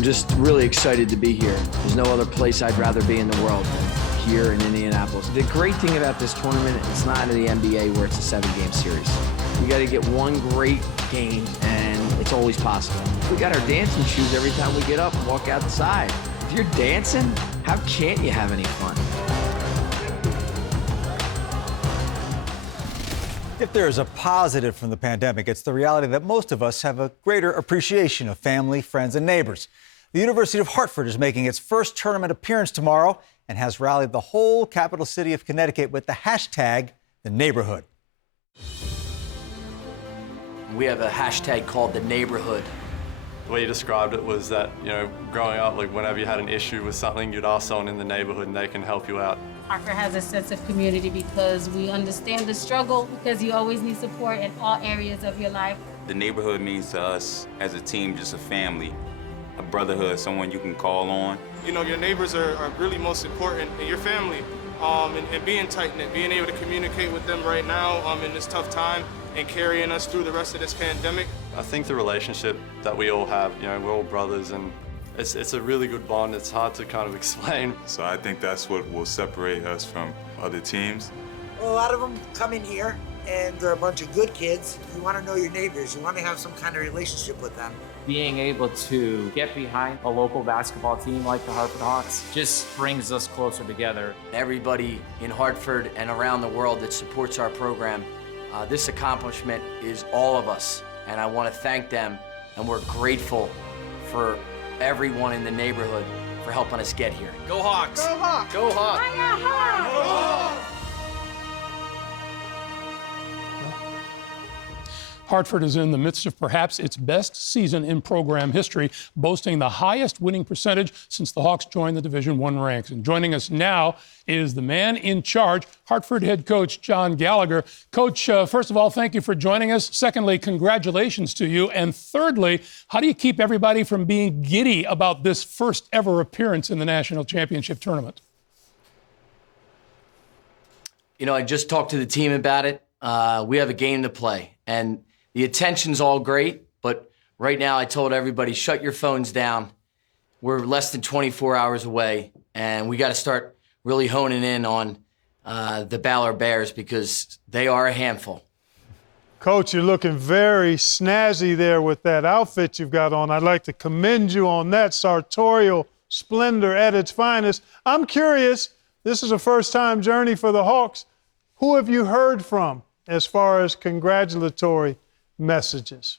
We're just really excited to be here. There's no other place I'd rather be in the world than here in Indianapolis. The great thing about this tournament, it's not in the NBA where it's a 7-game series. We got to get one great game, and it's always possible. We got our dancing shoes every time we get up and walk outside. If you're dancing, how can't you have any fun? If there is a positive from the pandemic, it's the reality that most of us have a greater appreciation of family, friends, and neighbors. The University of Hartford is making its first tournament appearance tomorrow and has rallied the whole capital city of Connecticut with the hashtag The Neighborhood. We have a hashtag called The Neighborhood. The way you described it was that, growing up, like whenever you had an issue with something, you'd ask someone in the neighborhood and they can help you out. Hartford has a sense of community because we understand the struggle, because you always need support in all areas of your life. The neighborhood means to us as a team just a family, a brotherhood, someone you can call on. Your neighbors are really most important in your family, and being tight-knit, being able to communicate with them right now in this tough time and carrying us through the rest of this pandemic. I think the relationship that we all have, we're all brothers, and it's a really good bond. It's hard to kind of explain. So I think that's what will separate us from other teams. Well, a lot of them come in here and they're a bunch of good kids. You want to know your neighbors. You want to have some kind of relationship with them. Being able to get behind a local basketball team like the Hartford Hawks just brings us closer together. Everybody in Hartford and around the world that supports our program, this accomplishment is all of us, and I want to thank them, and we're grateful for everyone in the neighborhood for helping us get here. Go Hawks! Go Hawks! Go Hawks! Go Hawks! Hartford is in the midst of perhaps its best season in program history, boasting the highest winning percentage since the Hawks joined the Division I ranks. And joining us now is the man in charge, Hartford head coach John Gallagher. Coach, first of all, thank you for joining us. Secondly, congratulations to you. And thirdly, how do you keep everybody from being giddy about this first ever appearance in the national championship tournament? I just talked to the team about it. We have a game to play, and the attention's all great, but right now I told everybody, shut your phones down. We're less than 24 hours away, and we got to start really honing in on the Baylor Bears because they are a handful. Coach, you're looking very snazzy there with that outfit you've got on. I'd like to commend you on that sartorial splendor at its finest. I'm curious, this is a first-time journey for the Hawks. Who have you heard from as far as congratulatory messages?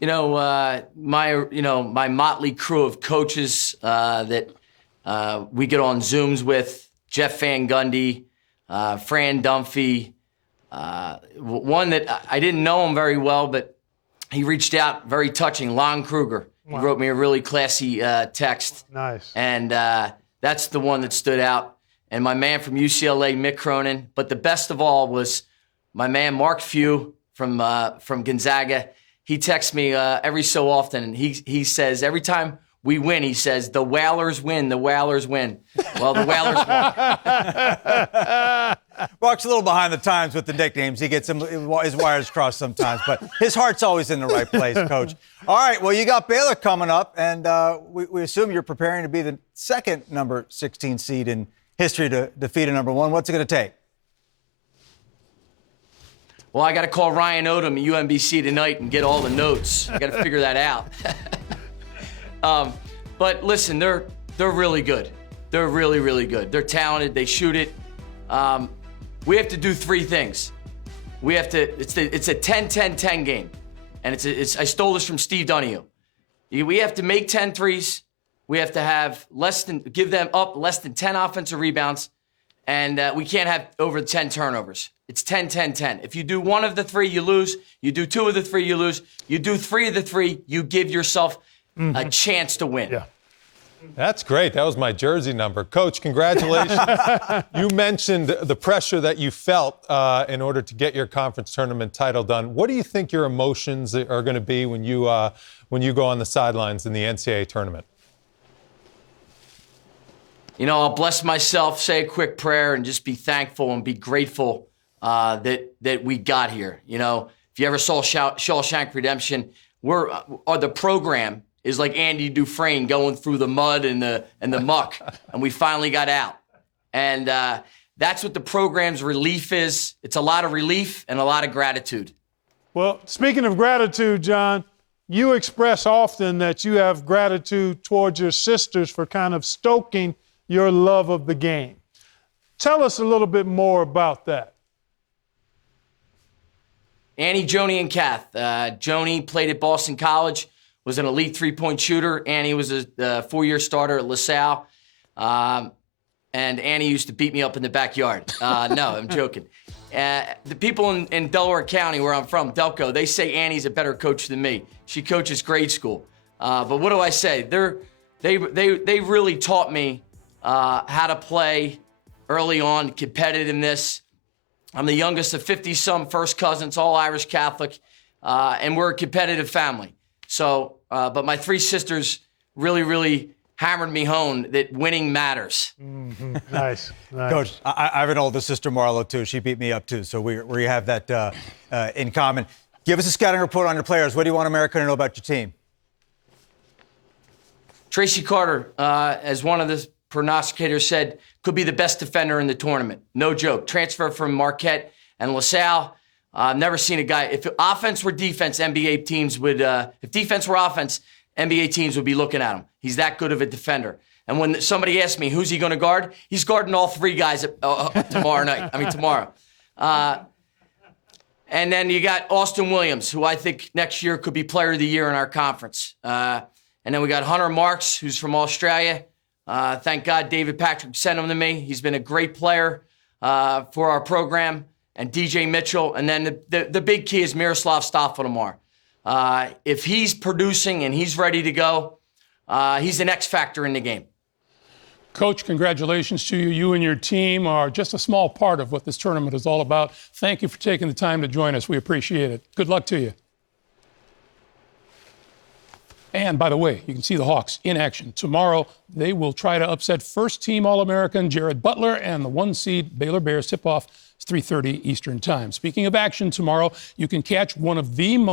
My motley crew of coaches that we get on Zooms with, Jeff Van Gundy, Fran Dunphy, one that I didn't know him very well, but he reached out, very touching, Lon Kruger. Wow. He wrote me a really classy text. Nice. And that's the one that stood out. And my man from UCLA, Mick Cronin. But the best of all was my man, Mark Few from Gonzaga. He texts me every so often, and he says, every time we win, he says, the Whalers win, the Whalers win. Well, the Whalers won. Mark's a little behind the times with the nicknames. He gets his wires crossed sometimes, but his heart's always in the right place, Coach. All right, well, you got Baylor coming up, and we assume you're preparing to be the second number 16 seed in history to defeat a number 1. What's it going to take? Well, I got to call Ryan Odom at UMBC tonight and get all the notes. I got to figure that out. But listen, they're really good. They're really, really good. They're talented. They shoot it. We have to do 3 things. We have to. It's a 10-10-10 game, and I stole this from Steve Donahue. We have to make 10 threes. We have to have give them up less than 10 offensive rebounds, and we can't have over 10 turnovers. It's 10-10-10. If you do 1 of the 3, you lose. You do 2 of the 3, you lose. You do 3 of the 3, you give yourself a chance to win. Yeah. That's great. That was my jersey number. Coach, congratulations. You mentioned the pressure that you felt in order to get your conference tournament title done. What do you think your emotions are going to be when you go on the sidelines in the NCAA tournament? I'll bless myself, say a quick prayer, and just be thankful and be grateful that we got here. If you ever saw Shawshank Redemption, the program is like Andy Dufresne going through the mud and the muck, and we finally got out. And that's what the program's relief is. It's a lot of relief and a lot of gratitude. Well, speaking of gratitude, John, you express often that you have gratitude towards your sisters for kind of stoking your love of the game. Tell us a little bit more about that. Annie, Joni, and Kath. Joni played at Boston College, was an elite three-point shooter. Annie was a four-year starter at LaSalle. And Annie used to beat me up in the backyard. No, I'm joking. The people in Delaware County, where I'm from, Delco, they say Annie's a better coach than me. She coaches grade school. But what do I say? They really taught me how to play early on, competitiveness. I'm the youngest of 50-some first cousins, all Irish Catholic, and we're a competitive family. So, but my three sisters really hammered me home that winning matters. Mm-hmm. Nice. Coach, I have an older sister, Marlo, too. She beat me up, too, so we have that in common. Give us a scouting report on your players. What do you want America to know about your team? Tracy Carter, as one of the prognosticators said, could be the best defender in the tournament. No joke. Transfer from Marquette and LaSalle. Never seen a guy. If offense were defense, NBA teams would. If defense were offense, NBA teams would be looking at him. He's that good of a defender. And when somebody asks me who's he going to guard, he's guarding all three guys tomorrow night. Tomorrow. And then you got Austin Williams, who I think next year could be Player of the Year in our conference. And then we got Hunter Marks, who's from Australia. Thank God David Patrick sent him to me. He's been a great player for our program. And DJ Mitchell. And then the big key is Miroslav Stoffel tomorrow. If he's producing and he's ready to go, he's an X factor in the game. Coach, congratulations to you. You and your team are just a small part of what this tournament is all about. Thank you for taking the time to join us. We appreciate it. Good luck to you. And by the way, you can see the Hawks in action. Tomorrow, they will try to upset first-team All-American Jared Butler and the one-seed Baylor Bears. Tip-off is 3:30 Eastern Time. Speaking of action tomorrow, you can catch one of the most